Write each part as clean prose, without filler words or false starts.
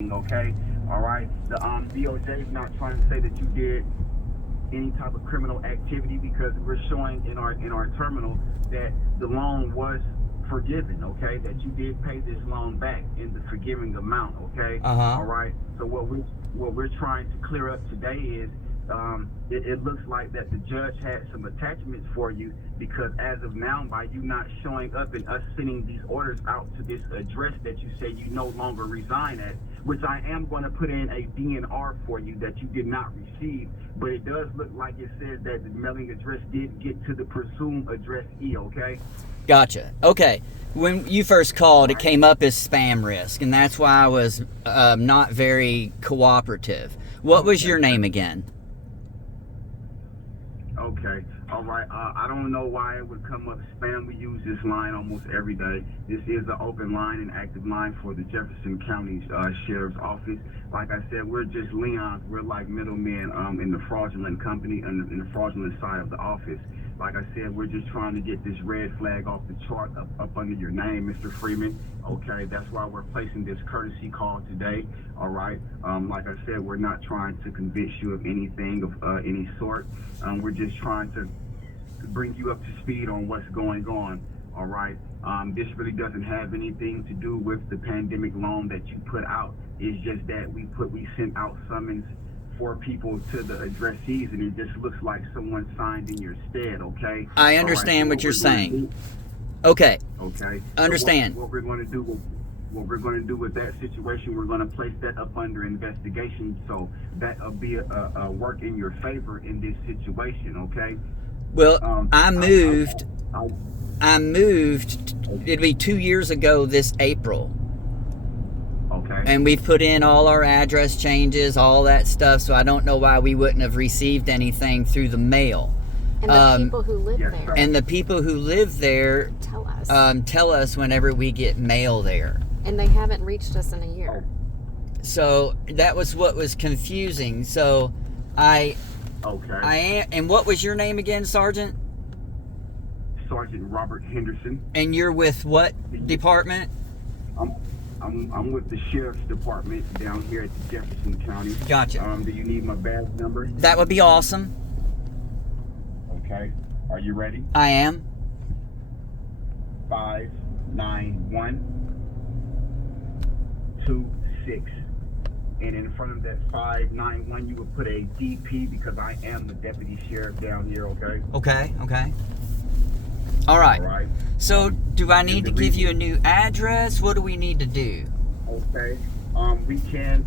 okay? All right. The DOJ is not trying to say that you did any type of criminal activity because we're showing in our terminal that the loan was forgiven, okay? That you did pay this loan back in the forgiving amount, okay? Uh-huh. All right. So what we're trying to clear up today is it looks like that the judge had some attachments for you because as of now, by you not showing up and us sending these orders out to this address that you say you no longer resign at, which I am going to put in a DNR for you that you did not receive, but it does look like it says that the mailing address did get to the presumed address E, okay? Gotcha. Okay. When you first called, it came up as spam risk, and that's why I was not very cooperative. What was your name again? Okay. All right. I don't know why it would come up spam. We use this line almost every day. This is an open line, an active line for the Jefferson County Sheriff's Office. Like I said, we're just Leons. We're like middlemen in the fraudulent company and in the fraudulent side of the office. Like I said, we're just trying to get this red flag off the chart up under your name, Mr. Freeman. Okay, that's why we're placing this courtesy call today. All right. Like I said, we're not trying to convince you of anything of any sort. We're just trying to bring you up to speed on what's going on. All right. This really doesn't have anything to do with the pandemic loan that you put out. It's just that we sent out summons for people to the addressees, and it just looks like someone signed in your stead. Okay. I All right, understand so what you're saying. do, Okay. okay. Understand. So what we're going to do with that situation, we're going to place that up under investigation. So that'll be a work in your favor in this situation. Okay. Well, I moved. I, I moved. It'll be 2 years ago this April. okay. And we've put in all our address changes, all that stuff, so I don't know why we wouldn't have received anything through the mail. And the people who live yes, there sir. And the people who live there tell us. whenever we get mail there. And they haven't reached us in a year. So that was what was confusing. So I Okay. and what was your name again, Sergeant? Sergeant Robert Henderson. And you're with what department? I'm with the sheriff's department down here at the Jefferson County. Gotcha. Do you need my badge number? That would be awesome. Okay. Are you ready? I am. 59126. And in front of that 591, you would put a DP because I am the deputy sheriff down here. Okay. Okay. All right. All right. So, do I need to give you a new address? What do we need to do? Okay. We can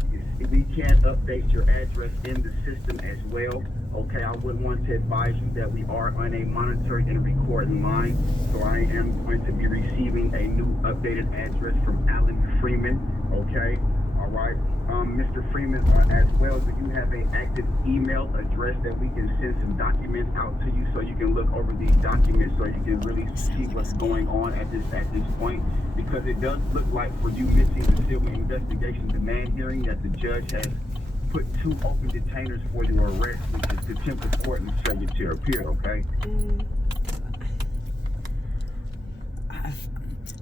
update your address in the system as well. Okay. I would want to advise you that we are on a monitoring and recording line, so I am going to be receiving a new updated address from Alan Freeman. Okay. All right. Mr. Freeman, as well, do you have an active email address that we can send some documents out to you so you can look over these documents so you can really see what's going on at this point? Because it does look like for you missing the civil investigation demand hearing that the judge has put 2 open detainers for your arrest, which is contempt of court and failure to appear, okay?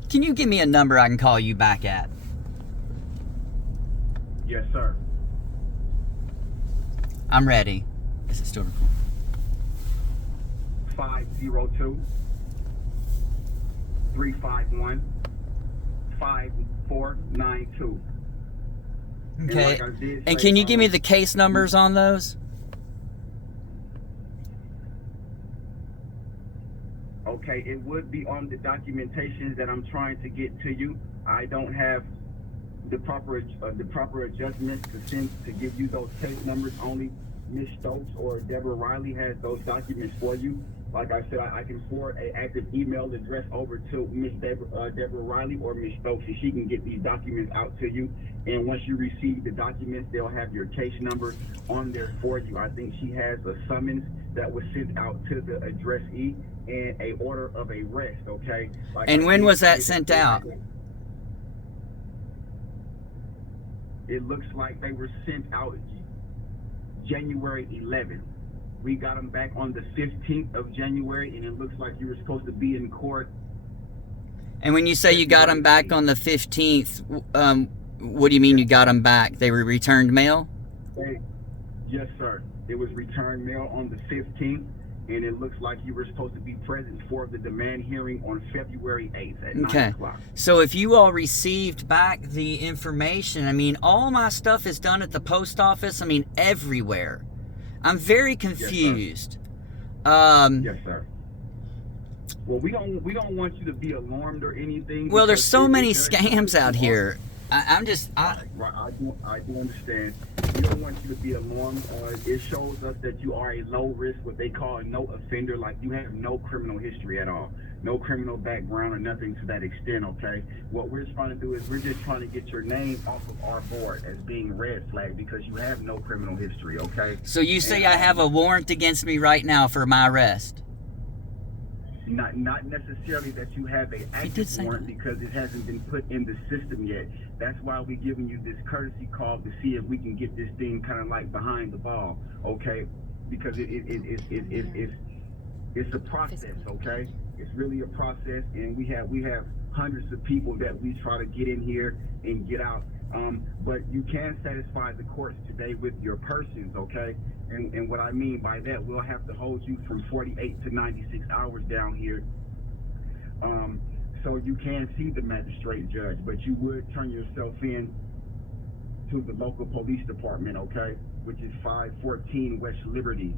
Can you give me a number I can call you back at? Yes, sir. I'm ready. Is it still recording? 502 351 5492. Okay. And And can you give me the case numbers on those? Okay, it would be on the documentations that I'm trying to get to you. I don't have the proper adjustments to send to give you those case numbers. Only Ms. Stokes or Deborah Riley has those documents for you. Like I said, I can forward an active email address over to Ms. Deborah Riley or Ms. Stokes, so she can get these documents out to you. And once you receive the documents, they'll have your case number on there for you. I think she has a summons that was sent out to the addressee and a order of arrest. Okay. And when was that sent out? It looks like they were sent out January 11th. We got them back on the 15th of January, and it looks like you were supposed to be in court. And when you say you got them back on the 15th, What do you mean you got them back? They were returned mail? Yes, sir. It was returned mail on the 15th, and it looks like you were supposed to be present for the demand hearing on February 8th at 9 o'clock. So if you all received back the information, I mean, all my stuff is done at the post office. I mean, everywhere. I'm very confused. Yes, sir. Well, we don't want you to be alarmed or anything. Well, there's so many scams out here. I'm just. Right, I do understand. We don't want you to be alarmed. It shows us that you are a low risk, what they call a no offender, like you have no criminal history at all, no criminal background or nothing to that extent. Okay. What we're trying to do is we're just trying to get your name off of our board as being red flag because you have no criminal history. Okay. So you say I have a warrant against me right now for my arrest? Not necessarily that you have a active warrant because it hasn't been put in the system yet. That's why we're giving you this courtesy call to see if we can get this thing kind of like behind the ball, okay? Because it's a process, okay? It's really a process, and we have hundreds of people that we try to get in here and get out. But you can satisfy the courts today with your persons, okay? And what I mean by that, we'll have to hold you from 48 to 96 hours down here. So you can see the magistrate judge, but you would turn yourself in to the local police department, okay? Which is 514 West Liberty,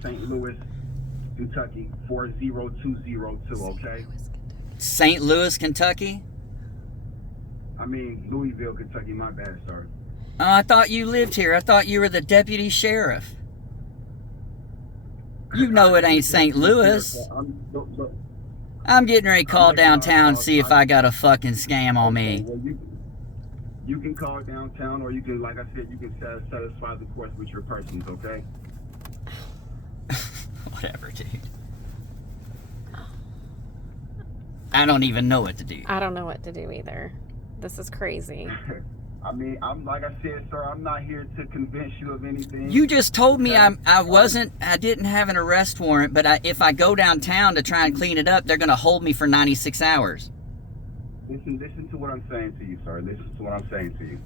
St. Louis, Kentucky, 40202, okay? St. Louis, Kentucky? I mean, Louisville, Kentucky, my bad, sir. I thought you lived here. I thought you were the deputy sheriff. You know it ain't St. Louis. I'm getting ready to call downtown, see if I got a fucking scam on me. Well, you can call downtown, or you can, like I said, you can satisfy the courts with your persons, okay? Whatever, dude. I don't even know what to do. I don't know what to do either. This is crazy. I mean, like I said, sir, I'm not here to convince you of anything. You just told me I didn't have an arrest warrant, but if I go downtown to try and clean it up, they're going to hold me for 96 hours. Listen to what I'm saying to you, sir. Listen to what I'm saying to you.